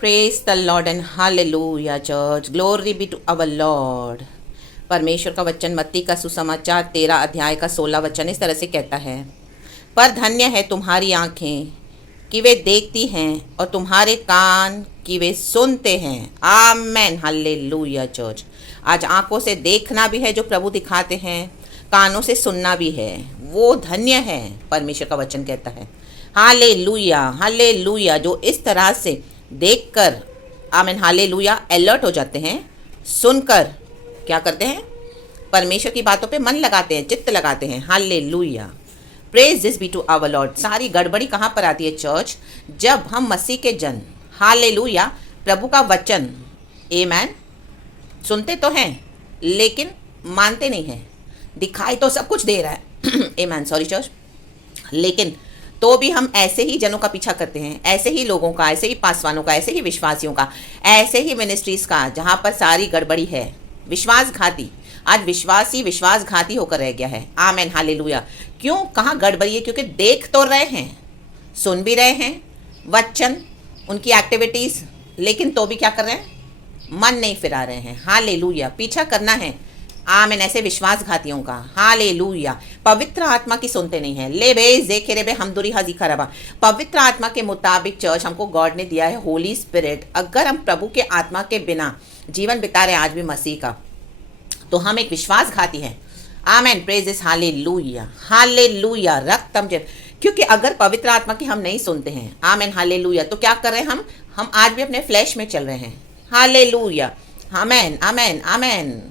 Praise the lord and hallelujah church, glory be to our lord. परमेश्वर का वचन मत्ती का सुसमाचार 13 अध्याय का 16 वचन इस तरह से कहता है, पर धन्य है तुम्हारी आंखें कि वे देखती हैं और तुम्हारे कान कि वे सुनते हैं। Amen, hallelujah church. आज आंखों से देखना भी है जो प्रभु दिखाते हैं, कानों से सुनना भी है, वो धन्य है। परमेश्वर का वचन कहता है हालेलुया हालेलुया, जो इस तरह से देखकर आमेन हालेलुया अलर्ट हो जाते हैं, सुनकर क्या करते हैं, परमेश्वर की बातों पे मन लगाते हैं, चित्त लगाते हैं। Hallelujah, praise this be to our lord. सारी गड़बड़ी कहाँ पर आती है चर्च? जब हम मसीह के जन हालेलुया प्रभु का वचन आमेन सुनते तो हैं लेकिन मानते नहीं हैं। दिखाई तो सब कुछ दे रहा है आमेन, सॉरी चर्च, लेकिन तो भी हम ऐसे ही जनों का पीछा करते हैं, ऐसे ही लोगों का, ऐसे ही पासवानों का, ऐसे ही विश्वासियों का, ऐसे ही मिनिस्ट्रीज का जहाँ पर सारी गड़बड़ी है। विश्वासघाती, आज विश्वासी विश्वासघाती होकर रह गया है। Amen hallelujah. क्यों, कहाँ गड़बड़ी है? क्योंकि देख तो रहे हैं, सुन भी रहे हैं वचन, उनकी एक्टिविटीज़, लेकिन तो भी क्या कर रहे हैं? मन नहीं फिरा रहे हैं। हालेलुया, पीछा करना है आमेन ऐसे विश्वासघातियों का। हालेलुया, पवित्र आत्मा की सुनते नहीं है। ले बे जेखे रे बे हमदुरी हाजी खराबा। पवित्र आत्मा के मुताबिक चर्च हमको गॉड ने दिया है होली स्पिरिट। अगर हम प्रभु के आत्मा के बिना जीवन बिता रहे आज भी मसीह का, तो हम एक विश्वासघाती हैं। आमेन, प्रेज इज हालेलुया हालेलुया। रक्तम जब, क्योंकि अगर पवित्र आत्मा की हम नहीं सुनते हैं आमेन हालेलुया, तो क्या कर रहे हैं हम आज भी अपने फ्लैश में चल रहे हैं। हालेलुया, आमेन आमेन आमेन।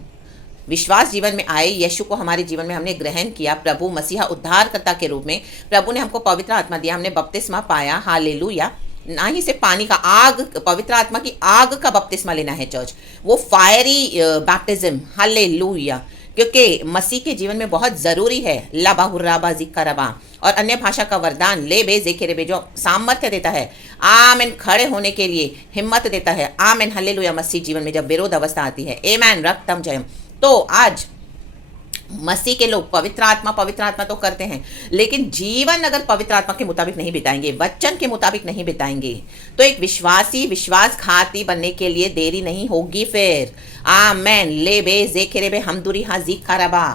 विश्वास जीवन में आए, यीशु को हमारे जीवन में हमने ग्रहण किया, प्रभु मसीहा उद्धारकर्ता के रूप में प्रभु ने हमको पवित्र आत्मा दिया, हमने बपतिस्मा पाया। हालेलुया, ना ही सिर्फ पानी का, आग, पवित्र आत्मा की आग का बपतिस्मा लेना है चर्च, वो फायरी बैप्टिज्म। हालेलुया, क्योंकि मसीह के जीवन में बहुत ज़रूरी है। लाबा हुर्राबा जिक्का और अन्य भाषा का वरदान ले बे जेखे रे बे, जो सामर्थ्य देता है आमेन खड़े होने के लिए, हिम्मत देता है। आमेन हालेलुया, मसीह जीवन में जब विरोध अवस्था आती है। आमेन, रक्तम जयम। तो आज मसीह के लोग पवित्र आत्मा तो करते हैं, लेकिन जीवन अगर पवित्र आत्मा के मुताबिक नहीं बिताएंगे, वचन के मुताबिक नहीं बिताएंगे, तो एक विश्वासी विश्वासघाती बनने के लिए देरी नहीं होगी फिर। आमेन, ले बे जेखे रे बे हमदुरी हाजी खराबा।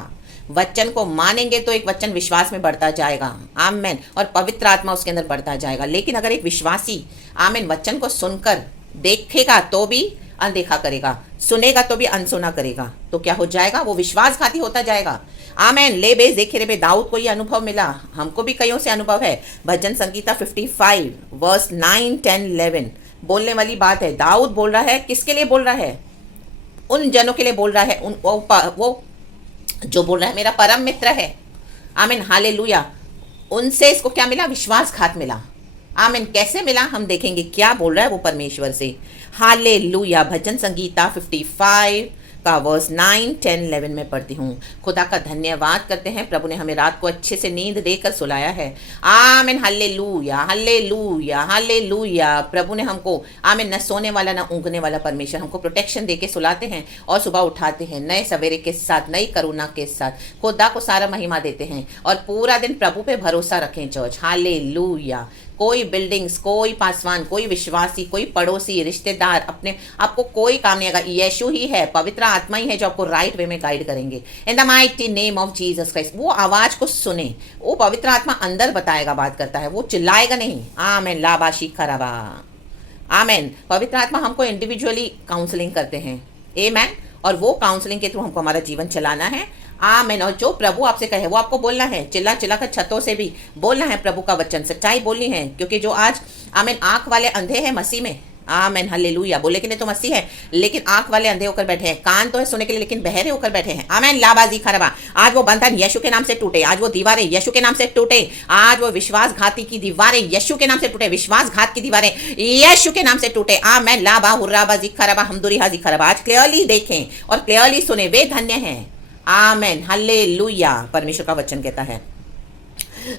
वचन को मानेंगे तो एक वचन विश्वास में बढ़ता जाएगा। आमेन, और पवित्र आत्मा उसके अंदर बढ़ता जाएगा। लेकिन अगर एक विश्वासी आमेन वचन को सुनकर देखेगा तो भी अनदेखा करेगा, सुनेगा तो भी अनसुना करेगा, तो क्या हो जाएगा? वो विश्वासघाती होता जाएगा। आमेन, ले बे जेखे रे बे। दाऊद को ये अनुभव मिला, हमको भी कईयों से अनुभव है। भजन संगीता 55 वर्स 9, 10, 11 बोलने वाली बात है। दाऊद बोल रहा है, किसके लिए बोल रहा है? उन जनों के लिए बोल रहा है, उन वो जो बोल रहा है मेरा परम मित्र है। आमीन हालेलुया। उनसे इसको क्या मिला? विश्वासघात मिला। आमीन, कैसे मिला हम देखेंगे। क्या बोल रहा है वो परमेश्वर से। हालेलुया। भजन संगीता 55 का वर्स 9, 10, 11 में पढ़ती हूँ। खुदा का धन्यवाद करते हैं, प्रभु ने हमें रात को अच्छे से नींद देकर सुलाया है। आमीन हालेलुया हालेलुया हालेलुया। प्रभु ने हमको आमीन न सोने वाला न ऊँघने वाला परमेश्वर हमको प्रोटेक्शन दे के सुलाते हैं और सुबह उठाते हैं नए सवेरे के साथ, नई करुणा के साथ। खुदा को सारा महिमा देते हैं और पूरा दिन प्रभु पे भरोसा रखें चर्च। हालेलुया। कोई बिल्डिंग्स, कोई पासवान, कोई विश्वासी, कोई पड़ोसी, रिश्तेदार, अपने आपको कोई काम नहीं आएगा। यीशु ही है, पवित्र आत्मा ही है जो आपको राइट वे में गाइड करेंगे। इन the mighty name of Jesus Christ. वो आवाज को सुने, वो पवित्र आत्मा अंदर बताएगा, बात करता है, वो चिल्लाएगा नहीं। आमेन, लाबाशी खराबा। आमेन। पवित्र आत्मा हमको इंडिविजुअली काउंसलिंग करते हैं। आमेन, और वो काउंसलिंग के थ्रू हमको हमारा जीवन चलाना है। आमीन। और जो प्रभु आपसे कहे वो आपको बोलना है, चिल्ला चिल्ला कर छतों से भी बोलना है प्रभु का वचन, सच्चाई बोलनी है। क्योंकि जो आज आमीन आंख वाले अंधे हैं मसीह में, आमीन हालेलुया, बोले कि नहीं तो मसीह है, लेकिन आंख वाले अंधे होकर बैठे हैं, कान तो है सुनने के लिए लेकिन बहरे होकर बैठे हैं। आमीन, लाबाजी खरबा। आज वो बंधन यीशु के नाम से टूटे, आज वो दीवारें यीशु के नाम से टूटे, आज वो विश्वासघाती की दीवारें यीशु के नाम से टूटे, विश्वासघात की दीवारें यीशु के नाम से टूटे। आमीन, लाबा हुर्राबाजी खरबा हमदुरी हाजी खरबा। आज क्लियरली देखें और क्लियरली सुने, वे धन्य हैं। Amen hallelujah. परमेश्वर का वचन कहता है।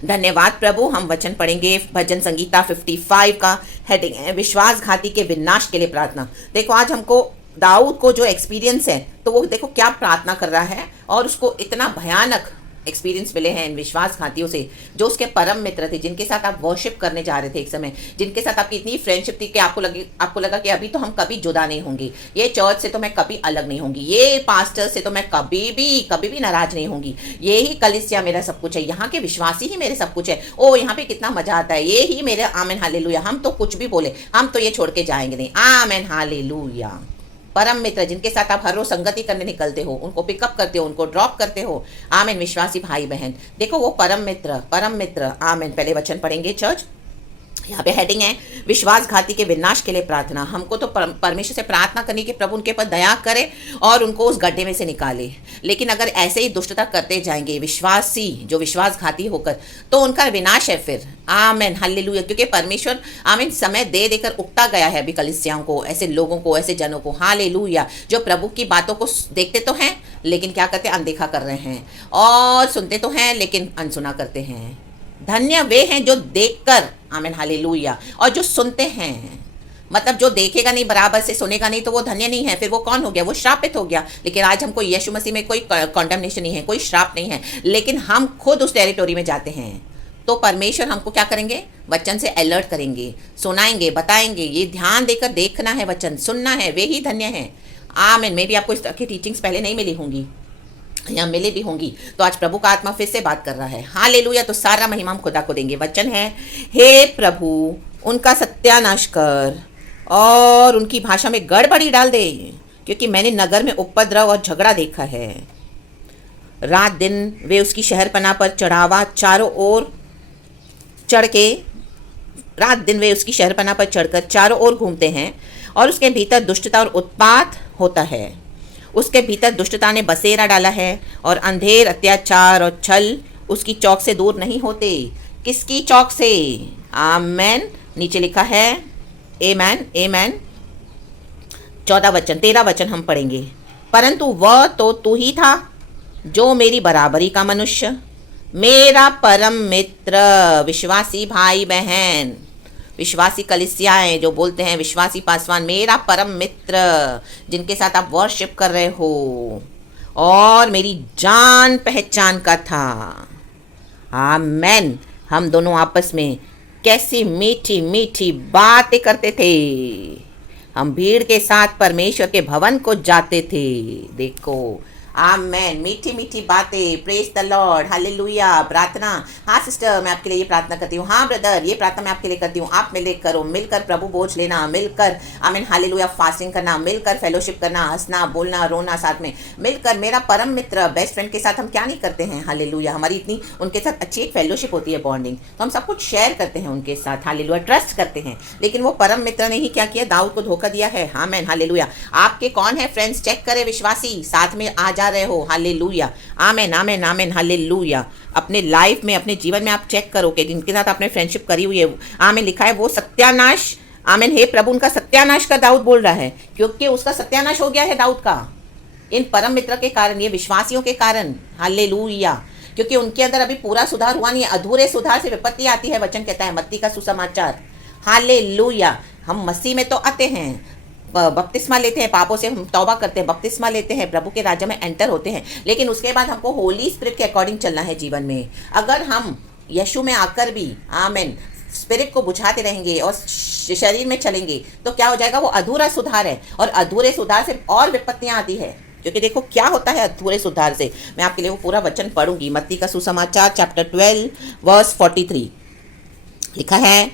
धन्यवाद प्रभु। हम वचन पढ़ेंगे। भजन संगीता 55 का हेडिंग है विश्वासघाती के विनाश के लिए प्रार्थना। देखो आज हमको दाऊद को जो एक्सपीरियंस है, तो वो देखो क्या प्रार्थना कर रहा है और उसको इतना भयानक एक्सपीरियंस मिले हैं इन विश्वासघातियों से, जो उसके परम मित्र थे, जिनके साथ आप वर्शिप करने जा रहे थे एक समय, जिनके साथ आपकी इतनी फ्रेंडशिप थी कि आपको लगा कि अभी तो हम कभी जुदा नहीं होंगे, ये चर्च से तो मैं कभी अलग नहीं होंगी, ये पास्टर से तो मैं कभी भी नाराज नहीं होंगी, ये ही कलीसिया मेरा सब कुछ है, यहाँ के विश्वासी ही मेरे सब कुछ है, ओ यहाँ पे कितना मजा आता है, ये ही मेरे आमेन हालेलुया, हम तो कुछ भी बोले हम तो ये छोड़ के जाएंगे नहीं, आमेन हालेलुया। परम मित्र जिनके साथ आप हर रोज संगति करने निकलते हो, उनको पिकअप करते हो, उनको ड्रॉप करते हो, आमेन विश्वासी भाई बहन, देखो वो परम मित्र, आमेन। पहले वचन पढ़ेंगे चर्च, यहाँ पे हेडिंग है विश्वासघाती के विनाश के लिए प्रार्थना। हमको तो परमेश्वर से प्रार्थना करनी कि प्रभु उनके पर दया करे और उनको उस गड्ढे में से निकाले, लेकिन अगर ऐसे ही दुष्टता करते जाएंगे विश्वासी जो विश्वासघाती होकर, तो उनका विनाश है फिर, आमेन हालेलुया। क्योंकि परमेश्वर आमीन समय दे देकर उकता गया है अभी कलीसियाओं को, ऐसे लोगों को, ऐसे जनों को, हालेलुया, जो प्रभु की बातों को देखते तो हैं लेकिन क्या करते हैं, अनदेखा कर रहे हैं, और सुनते तो हैं लेकिन अनसुना करते हैं। धन्य वे हैं जो देखकर, आमीन हालेलुया, और जो सुनते हैं, मतलब जो देखेगा नहीं, बराबर से सुनेगा नहीं, तो वो धन्य नहीं है, फिर वो कौन हो गया, वो श्रापित हो गया। लेकिन आज हमको यीशु मसीह में कोई कॉन्डेमनेशन नहीं है, कोई श्राप नहीं है, लेकिन हम खुद उस टेरिटोरी में जाते हैं, तो परमेश्वर हमको क्या करेंगे, वचन से अलर्ट करेंगे, सुनाएंगे, बताएंगे, ये ध्यान देकर देखना है, वचन सुनना है, वे ही धन्य हैं। आमीन। मे भी आपको इस तरह की टीचिंग्स पहले नहीं मिली होंगी या मिले भी होंगी, तो आज प्रभु का आत्मा फिर से बात कर रहा है, हालेलुया। तो सारा महिमा हम खुदा को देंगे। वचन है, हे प्रभु उनका सत्यानाश कर और उनकी भाषा में गड़बड़ी डाल दे, क्योंकि मैंने नगर में उपद्रव और झगड़ा देखा है। रात दिन वे उसकी शहरपनाह पर चढ़ावा चारों ओर चढ़ के, रात दिन वे उसकी शहरपनाह पर चढ़कर चारों ओर घूमते हैं, और उसके भीतर दुष्टता और उत्पात होता है। उसके भीतर दुष्टता ने बसेरा डाला है, और अंधेर, अत्याचार और छल उसकी चौक से दूर नहीं होते। किसकी चौक से? आमेन। नीचे लिखा है एमैन, एमैन। 13 वचन हम पढ़ेंगे। परंतु वह तो तू ही था जो मेरी बराबरी का मनुष्य, मेरा परम मित्र, विश्वासी भाई बहन, विश्वासी कलीसियाएं जो बोलते हैं, विश्वासी पासवान, मेरा परम मित्र जिनके साथ आप वर्शिप कर रहे हो, और मेरी जान पहचान का था। आमेन। हम दोनों आपस में कैसी मीठी मीठी बातें करते थे। हम भीड़ के साथ परमेश्वर के भवन को जाते थे। देखो, आमेन। मीठी मीठी बातें, प्रेज द लॉर्ड, हालेलुया। प्रार्थना, हाँ सिस्टर मैं आपके लिए ये प्रार्थना करती हूँ, हाँ ब्रदर ये प्रार्थना मैं आपके लिए करती हूँ, आप मिले करो, मिलकर प्रभु बोझ लेना, मिलकर आमीन हालेलुया फास्टिंग करना, मिलकर फेलोशिप करना, हंसना, बोलना, रोना, साथ में मिलकर। मेरा परम मित्र, बेस्ट फ्रेंड के साथ हम क्या नहीं करते हैं, हालेलुया। हमारी इतनी उनके साथ अच्छी एक फेलोशिप होती है, बॉन्डिंग, तो हम सब कुछ शेयर करते हैं उनके साथ, हालेलुया, ट्रस्ट करते हैं। लेकिन वो परम मित्र ने ही क्या किया, दाऊद को धोखा दिया है। आमीन हालेलुया। आपके कौन है फ्रेंड्स, चेक करें, विश्वासी साथ में आ जा रहे हो, हालेलुया, आमेन, आमेन, आमेन, हालेलुया। अपने लाइफ में, अपने जीवन में आप चेक करो कि जिनके साथ आपने फ्रेंडशिप करी हुई है, आमेन, लिखा है वो सत्यानाश, आमेन, हे प्रभु उनका सत्यानाश कर, दाऊद बोल रहा है, क्योंकि उसका सत्यानाश हो गया है दाऊद का, इन परम मित्र के कारण, ये विश्वासियों के कारण, हालेलुया। क्योंकि उनके अंदर अभी पूरा सुधार हुआ नहीं है, अधूरे सुधार से विपत्ति आती है, वचन कहता है मत्ती का सुसमाचार, हालेलुया। हम मसीह में तो आते हैं, बपतिस्मा लेते हैं, पापों से हम तौबा करते हैं, बपतिस्मा लेते हैं, प्रभु के राज्य में एंटर होते हैं, लेकिन उसके बाद हमको होली स्पिरिट के अकॉर्डिंग चलना है जीवन में। अगर हम यीशु में आकर भी, आमेन, स्पिरिट को बुझाते रहेंगे और शरीर में चलेंगे, तो क्या हो जाएगा, वो अधूरा सुधार है, और अधूरे सुधार से और विपत्तियां आती है। क्योंकि देखो क्या होता है अधूरे सुधार से, मैं आपके लिए वो पूरा वचन पढ़ूंगी। मत्ती का सुसमाचार चैप्टर 12 वर्स 43 लिखा है,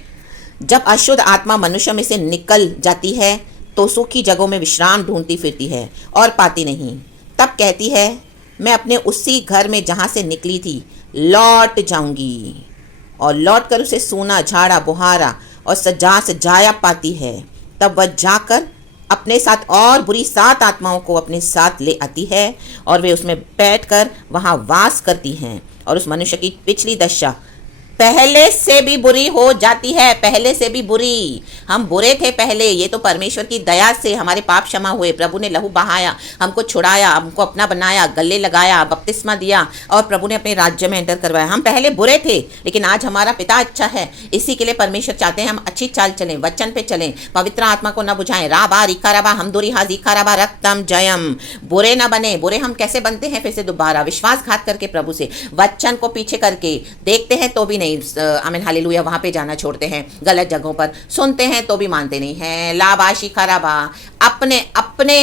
जब अशुद्ध आत्मा मनुष्य में से निकल जाती है तो सूखी जगहों में विश्राम ढूंढती फिरती है और पाती नहीं। तब कहती है, मैं अपने उसी घर में जहाँ से निकली थी लौट जाऊंगी, और लौट कर उसे सूना, झाड़ा, बुहारा और सजाया पाती है। तब वह जाकर अपने साथ और बुरी 7 आत्माओं को अपने साथ ले आती है, और वे उसमें बैठकर वहाँ वास करती हैं, और उस मनुष्य की पिछली दशा पहले से भी बुरी हो जाती है, पहले से भी बुरी। हम बुरे थे पहले, ये तो परमेश्वर की दया से हमारे पाप क्षमा हुए, प्रभु ने लहू बहाया, हमको छुड़ाया, हमको अपना बनाया, गले लगाया, बपतिस्मा दिया और प्रभु ने अपने राज्य में एंटर करवाया। हम पहले बुरे थे लेकिन आज हमारा पिता अच्छा है। इसी के लिए परमेश्वर चाहते हैं हम अच्छी चाल चलें, वचन पे चलें, पवित्र आत्मा को न बुझाएं। राबा रिका राबा हम दूरी हा जीखा राबा रक्तम जयम। बुरे न बने। बुरे हम कैसे बनते हैं? फिर से दोबारा विश्वासघात करके, प्रभु से वचन को पीछे करके, देखते हैं तो भी नहीं, आमीन हालेलुया, वहां पे जाना छोड़ते हैं, गलत जगहों पर सुनते हैं तो भी मानते नहीं हैं। लाबाशी खराबा अपने अपने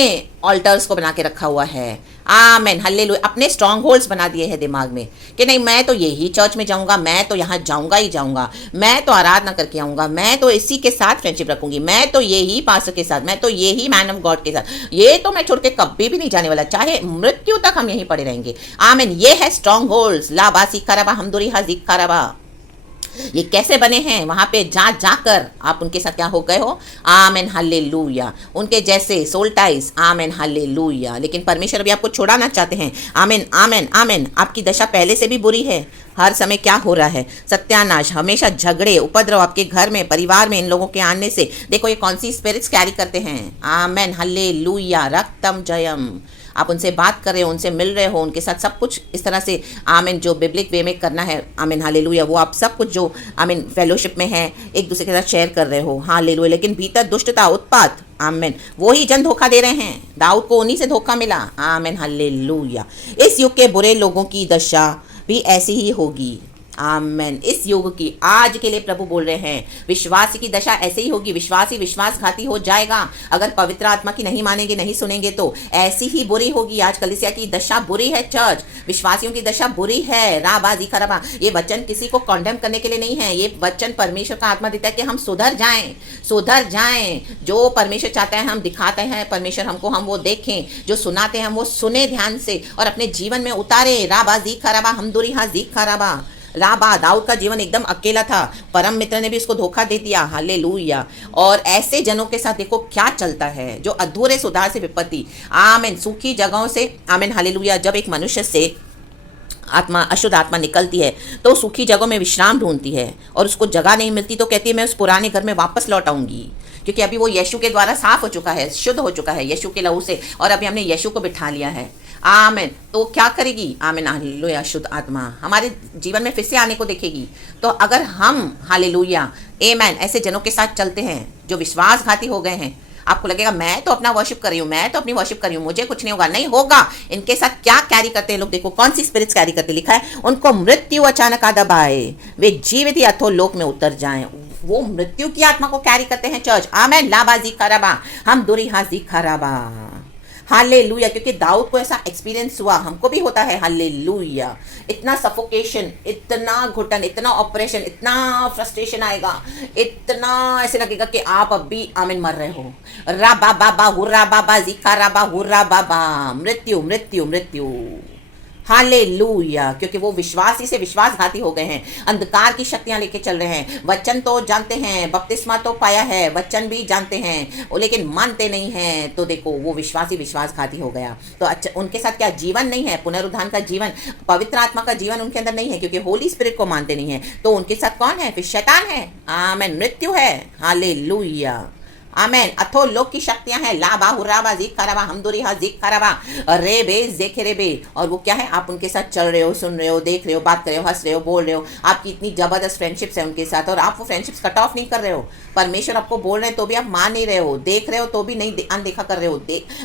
ऑल्टर्स को बना के रखा हुआ है। आमीन हालेलुया, अपने स्ट्रॉन्ग होल्ड्स बना दिए हैं दिमाग में कि नहीं मैं तो यही चर्च में जाऊंगा, मैं तो यहाँ जाऊंगा ही जाऊंगा, मैं तो आराधना करके आऊंगा, मैं तो इसी के साथ फ्रेंडशिप रखूंगी, मैं तो यही पास्टर के साथ, मैं तो यही मैन ऑफ गॉड के साथ, ये तो मैं छोड़ के कभी भी नहीं जाने वाला, चाहे मृत्यु तक हम यहीं पड़े रहेंगे। आमीन, ये है स्ट्रॉन्ग होल्ड्स। लाबासी खराबा हमदुरी हाजिक खराबा। ये कैसे बने हैं? वहां पे जाकर आप उनके साथ क्या हो गए हो? आमेन हालेलुया, उनके जैसे सोल टाइज। Amen hallelujah. लेकिन परमेश्वर भी आपको छुड़ाना चाहते हैं। आमेन आमेन आमेन। आपकी दशा पहले से भी बुरी है। हर समय क्या हो रहा है? सत्यानाश, हमेशा झगड़े, उपद्रव आपके घर में, परिवार में इन लोगों के आने से। देखो ये कौन सी स्पिरिट्स कैरी करते हैं। आमेन हालेलुया, रक्तम जयम। आप उनसे बात कर रहे हो, उनसे मिल रहे हो, उनके साथ सब कुछ इस तरह से आमीन जो बिब्लिक वे में करना है। आमीन हालेलुया, वो आप सब कुछ जो आमीन फेलोशिप में है एक दूसरे के साथ शेयर कर रहे हो। हालेलुया। लेकिन भीतर दुष्टता, उत्पात, आमीन, वो ही जन धोखा दे रहे हैं। दाऊद को उन्हीं से धोखा मिला। आमीन हालेलुया। इस युग के बुरे लोगों की दशा भी ऐसी ही होगी। आमेन। इस युग की आज के लिए प्रभु बोल रहे हैं, विश्वासी की दशा ऐसे ही होगी। विश्वासी विश्वासघाती हो जाएगा अगर पवित्र आत्मा की नहीं मानेंगे, नहीं सुनेंगे तो ऐसी ही बुरी होगी। आज कलीसिया की दशा बुरी है। चर्च विश्वासियों की दशा बुरी है। राबाजी खराबा। ये वचन किसी को कॉन्डेम करने के लिए नहीं है। ये वचन परमेश्वर का आत्मा देता है कि हम सुधर जाएं, सुधर जाएं। जो परमेश्वर चाहता है हम दिखाते हैं, परमेश्वर हमको, हम वो देखें। जो सुनाते हैं हम वो सुने ध्यान से और अपने जीवन में उतारे। राबाजी खराबा हमदुरी हा जी खराबा। राबा, दाऊद का जीवन एकदम अकेला था, परम मित्र ने भी उसको धोखा दे दिया। हालेलुया। और ऐसे जनों के साथ देखो क्या चलता है, जो अधूरे सुधार से विपत्ति। आमीन। सूखी जगहों से, आमीन हालेलुया, जब एक मनुष्य से आत्मा, अशुद्ध आत्मा निकलती है तो सूखी जगहों में विश्राम ढूंढती है और उसको जगह नहीं मिलती तो कहती है मैं उस पुराने घर में वापस लौट आऊंगी, क्योंकि अभी वो यीशु के द्वारा साफ हो चुका है, शुद्ध हो चुका है यीशु के लहू से, और अभी हमने यीशु को बिठा लिया है। आमीन। तो क्या करेगी? आमीन हालेलुया, शुद्ध आत्मा हमारे जीवन में फिर से आने को देखेगी। तो अगर हम हालेलुया आमीन ऐसे जनों के साथ चलते हैं जो विश्वासघाती हो गए हैं, आपको लगेगा मैं तो अपना वर्शिप कर रही हूँ, मैं तो अपनी वर्शिप कर रही हूँ, मुझे कुछ नहीं होगा। नहीं होगा। इनके साथ क्या कैरी करते हैं लोग, देखो कौन सी स्पिरिट्स कैरी करते। लिखा है उनको मृत्यु अचानक आ दबाए, वे जीवित ही अधोलोक में उतर जाएं। वो मृत्यु की आत्मा को कैरी करते हैं चर्च। आमेन। लाबाजी खराबा हम दुरी हाजी खराबा। हालेलुया। क्योंकि दाऊद को ऐसा एक्सपीरियंस हुआ, हमको भी होता है। हालेलुया। इतना सफोकेशन, इतना घुटन, इतना ऑपरेशन, इतना फ्रस्ट्रेशन आएगा, इतना ऐसे लगेगा कि आप अब भी आमीन मर रहे हो। राबा बाबा हुर्रा बाबा जिका राबा हुर्रा बाबा। मृत्यु मृत्यु मृत्यु। हालेलुया। क्योंकि वो विश्वासी से विश्वासघाती हो गए हैं, अंधकार की शक्तियां लेके चल रहे हैं। वचन तो जानते हैं, बपतिस्मा तो पाया है, वचन भी जानते हैं, लेकिन मानते नहीं हैं। तो देखो वो विश्वासी विश्वासघाती हो गया। तो अच्छा, उनके साथ क्या जीवन नहीं है, पुनरुत्थान का जीवन, पवित्र आत्मा का जीवन उनके अंदर नहीं है, क्योंकि होली स्पिरिट को मानते नहीं है। तो उनके साथ कौन है? फिर शैतान है। आमीन। मृत्यु है। हालेलुया। आमेन। अथो लोक की शक्तियां हैं। लाबा हुराबा जीक खराबा हमदुरी हा जीक खराबा रे बे जेखे रे बे। और वो क्या है? आप उनके साथ चल रहे हो, सुन रहे हो, देख रहे हो, बात कर रहे हो, हंस रहे हो, बोल रहे हो, आपकी इतनी जबरदस्त फ्रेंडशिप्स है उनके साथ और आप वो फ्रेंडशिप्स कट ऑफ नहीं कर रहे हो। परमेश्वर आपको बोल रहे हैं तो भी आप मान नहीं रहे हो, देख रहे हो तो भी नहीं अनदेखा कर रहे हो।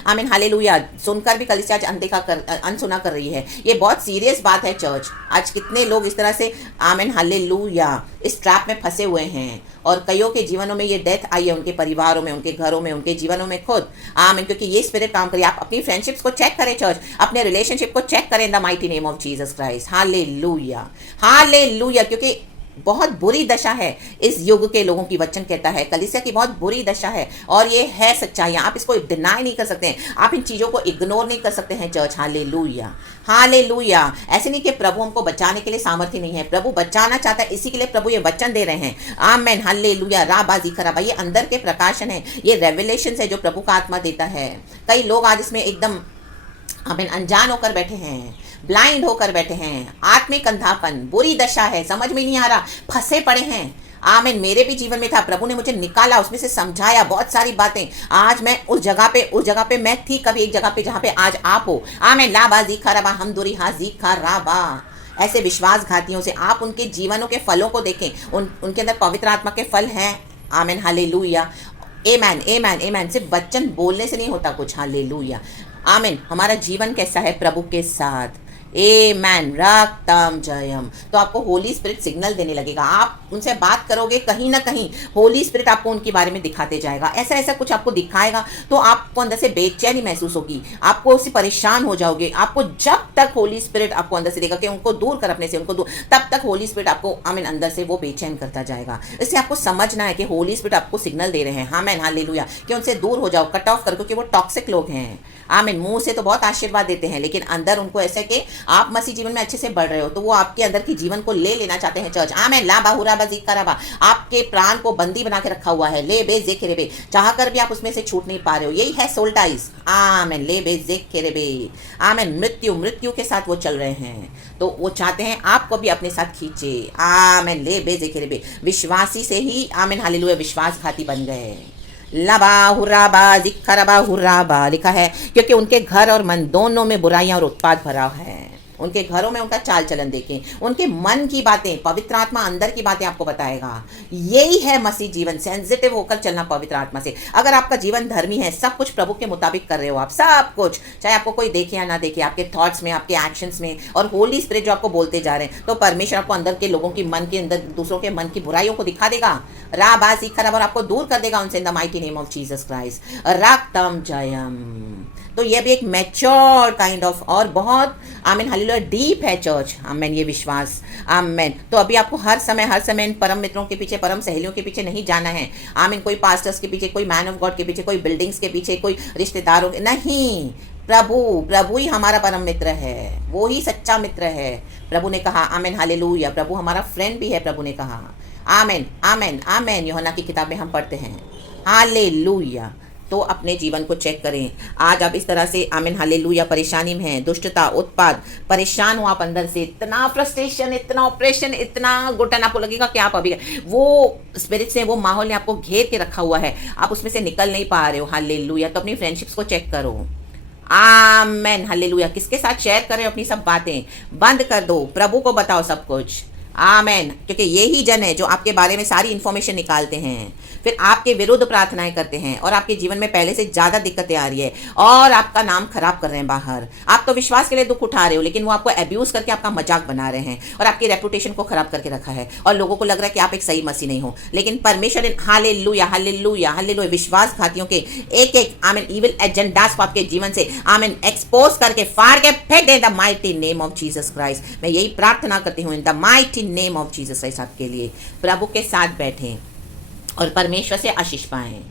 आमीन हालेलुया। सुनकर भी कलीसिया आज अनसुना कर रही है। ये बहुत सीरियस बात है चर्च। आज कितने लोग इस तरह से आमीन हालेलुया इस ट्रैप में फंसे हुए हैं और कईयों के जीवनों में ये डेथ आई है, उनके परिवारों में, उनके घरों में, उनके जीवनों में खुद। आमीन। क्योंकि ये स्पिरिट काम करिए। आप अपनी फ्रेंडशिप्स को चेक करें चर्च, अपने रिलेशनशिप को चेक करें इन the mighty name of Jesus Christ. Hallelujah hallelujah. क्योंकि बहुत बुरी दशा है इस युग के लोगों की। वचन कहता है कलीसिया की बहुत बुरी दशा है और ये है सच्चाई। आप इसको डिनाई नहीं कर सकते हैं, आप इन चीज़ों को इग्नोर नहीं कर सकते हैं चर्च। Hallelujah hallelujah. ऐसे नहीं कि प्रभु हमको बचाने के लिए सामर्थ्य नहीं है, प्रभु बचाना चाहता है, इसी के लिए प्रभु ये वचन दे रहे हैं। Amen hallelujah. राबाजी खराबा। ये अंदर के प्रकाशन है, ये रेवलेशन है जो प्रभु का आत्मा देता है। कई लोग आज इसमें एकदम आमीन अनजान होकर बैठे हैं। ब्लाइंड होकर बैठे हैं, आत्मिक अंधापन, बुरी दशा है, समझ में नहीं आ रहा, फंसे पड़े हैं। आमीन। मेरे भी जीवन में था, प्रभु ने मुझे निकाला, उसमें से समझाया बहुत सारी बातें। आज मैं उस जगह पे मैं थी कभी एक जगह पे जहाँ पे आज आप हो। आमीन। लाबा जीखा रबा हम दुरी हा जीखा राबा। ऐसे विश्वासघातियों से आप उनके जीवनों के फलों को देखें, उनके अंदर पवित्र आत्मा के फल हैं। आमीन। हालेलुया। आमेन आमेन आमेन। सिर्फ वचन बोलने से नहीं होता कुछ। हालेलुया। आमीन। हमारा जीवन कैसा है प्रभु के साथ। आमेन। रक्तम जयम। तो आपको होली स्पिरिट सिग्नल देने लगेगा। आप उनसे बात करोगे, कहीं ना कहीं होली स्पिरिट आपको उनके बारे में दिखाते जाएगा। ऐसा ऐसा कुछ आपको दिखाएगा तो आपको अंदर से बेचैनी महसूस होगी, आपको उससे परेशान हो जाओगे। आपको जब तक होली स्पिरिट आपको अंदर से देगा कि उनको दूर कर अपने से, उनको दूर, तब तक होली स्पिरिट आपको आमीन अंदर से वो बेचैन करता जाएगा। इससे आपको समझना है कि होली स्पिरिट आपको सिग्नल दे रहे हैं। आमीन। हालेलुया। कि उनसे दूर हो जाओ, कट ऑफ कर, क्योंकि वो टॉक्सिक लोग हैं। आमीन। मुंह से तो बहुत आशीर्वाद देते हैं, लेकिन अंदर उनको ऐसे कि आप मसीह जीवन में अच्छे से बढ़ रहे हो तो वो आपके अंदर की जीवन को ले लेना चाहते हैं। चर्च आमीन। ला बाहुरा बजीक कराबा। आपके प्राण को बंदी बना के रखा हुआ है। ले बे जे केरेबे। चाह कर भी आप उसमें से छूट नहीं पा रहे हो। यही है सोल टाइज। आमीन। ले बे जे केरेबे। आमीन। मृत्यु के साथ वो चल रहे हैं, तो वो चाहते हैं आपको भी अपने साथ खींचे। आमीन। ले बे जे केरेबे। विश्वासी से ही आमीन हालेलुया विश्वासघाती बन गए। लबा हुराबा जिखरबा हुराबा लिखा है, क्योंकि उनके घर और मन दोनों में बुराइयां और उत्पाद भरा है। उनके घरों में उनका चाल चलन देखें, उनके मन की बातें, पवित्र आत्मा अंदर की बातें आपको बताएगा। यही है मसीह जीवन, सेंसिटिव होकर चलना पवित्र आत्मा से। अगर आपका जीवन धर्मी है, सब कुछ प्रभु के मुताबिक कर रहे हो आप, सब कुछ, चाहे आपको कोई देखे या ना देखे, आपके थॉट्स में, आपके एक्शंस में, और होली स्पिरिट जो आपको बोलते जा रहे हैं, तो परमेश्वर आपको अंदर के लोगों की मन के अंदर, दूसरों के मन की बुराइयों को दिखा देगा। राबाजी खराब, और आपको दूर कर देगा उनसे in the mighty name of Jesus Christ. रक्तम जयम। तो ये भी एक मैच्योर काइंड ऑफ और बहुत आमीन हालेलुया डीप है चर्च। आमीन। ये विश्वास। आमीन। तो अभी आपको हर समय इन परम मित्रों के पीछे, परम सहेलियों के पीछे नहीं जाना है। आमीन। कोई पास्टर्स के पीछे, कोई मैन ऑफ गॉड के पीछे, कोई बिल्डिंग्स के पीछे, कोई रिश्तेदारों के नहीं। प्रभु ही हमारा परम मित्र है, वो ही सच्चा मित्र है। प्रभु ने कहा आमीन हालेलुया। प्रभु हमारा फ्रेंड भी है, प्रभु ने कहा। आमीन आमीन आमीन। यूहन्ना की किताब में हम पढ़ते हैं। हालेलुया। तो अपने जीवन को चेक करें। आज आप इस तरह से आमीन हालेलुया परेशानी में हैं, दुष्टता, उत्पाद, परेशान हो आप अंदर से, इतना फ्रस्ट्रेशन, इतना ऑपरेशन, इतना घुटन, आपको लगेगा कि आप अभी वो स्पिरिट से, वो माहौल ने आपको घेर के रखा हुआ है, आप उसमें से निकल नहीं पा रहे हो। हालेलुया। तो अपनी फ्रेंडशिप्स को चेक करो। Amen hallelujah. किसके साथ शेयर करें अपनी सब बातें, बंद कर दो, प्रभु को बताओ सब कुछ। आमेन। क्योंकि यही जन है जो आपके बारे में सारी इन्फॉर्मेशन निकालते हैं, फिर आपके विरुद्ध प्रार्थनाएं करते हैं, और आपके जीवन में पहले से ज़्यादा दिक्कतें आ रही है और आपका नाम खराब कर रहे हैं बाहर। आप तो विश्वास के लिए दुख उठा रहे हो, लेकिन वो आपको एब्यूज़ करके आपका मजाक बना रहे हैं और आपकी रेपुटेशन को खराब करके रखा है, और लोगों को लग रहा है कि आप एक सही मसीह नहीं हो। लेकिन परमेश्वर हालेलुया हालेलुया हालेलुया विश्वासघातियों के एक आमीन ईविल एजेंडास को आपके जीवन से आमीन एक्सपोज करके, फाड़ के फेंक दे the mighty name of Jesus Christ. मैं यही प्रार्थना करती हूँ in the mighty name of Jesus Christ आपके लिए। प्रभु के साथ बैठें और परमेश्वर से आशीष पाएं,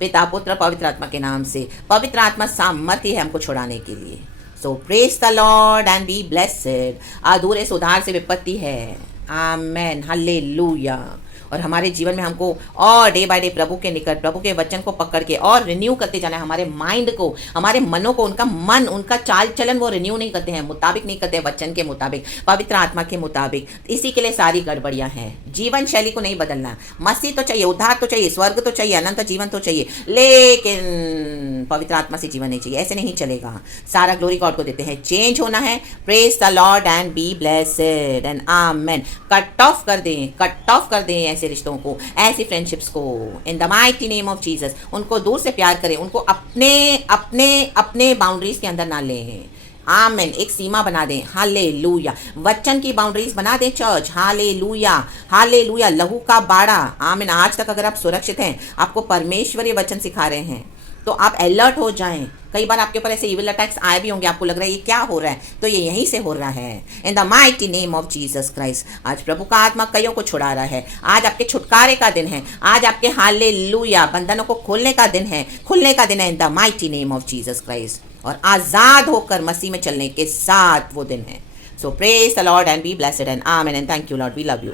पिता पुत्र पवित्र आत्मा के नाम से। पवित्र आत्मा सामर्थ्य है हमको छुड़ाने के लिए। So praise the lord and be blessed. अधूरे सुधार से विपत्ति है। Amen hallelujah. और हमारे जीवन में हमको और डे बाय डे प्रभु के निकट, प्रभु के वचन को पकड़ के और रिन्यू करते जाना है। हमारे माइंड को, हमारे मनों को, उनका मन, उनका चाल चलन वो रिन्यू नहीं करते हैं, मुताबिक नहीं करते हैं वचन के मुताबिक, पवित्र आत्मा के मुताबिक। इसी के लिए सारी गड़बड़ियां हैं। जीवन शैली को नहीं बदलना। मसीह तो चाहिए, उद्धार तो चाहिए, स्वर्ग तो चाहिए, अनंत जीवन तो चाहिए, लेकिन पवित्र आत्मा से जीवन नहीं चाहिए। ऐसे नहीं चलेगा। सारा ग्लोरी गॉड को देते हैं। चेंज होना है। Praise the lord and be blessed and amen. Cut off कर दें ऐसे रिश्तों को, ऐसी फ्रेंडशिप्स को इन the mighty name of Jesus. उनको दूर से प्यार करें, उनको अपने अपने अपने बाउंड्रीज के अंदर ना लें। आमेन। एक सीमा बना दें। हालेलुया। वचन की बाउंड्रीज बना दें चर्च। Hallelujah hallelujah. लहू का बाड़ा। आमेन। आज तक अगर आप सुरक्षित हैं, आपको परमेश्वर ये वचन सिखा रहे हैं, तो आप अलर्ट हो जाएं। कई बार आपके ऊपर ऐसे इविल अटैक्स आए भी होंगे, आपको लग रहा है ये क्या हो रहा है, तो ये यहीं से हो रहा है। इन the mighty name of Jesus Christ. आज प्रभु का आत्मा कईयों को छुड़ा रहा है। आज आपके छुटकारे का दिन है। आज आपके हालेलुया बंधनों को खोलने का दिन है, खुलने का दिन है इन the mighty name of Jesus Christ. और आज़ाद होकर मसीह में चलने के साथ वो दिन है। So praise the lord and be blessed and amen and thank you lord, we love you.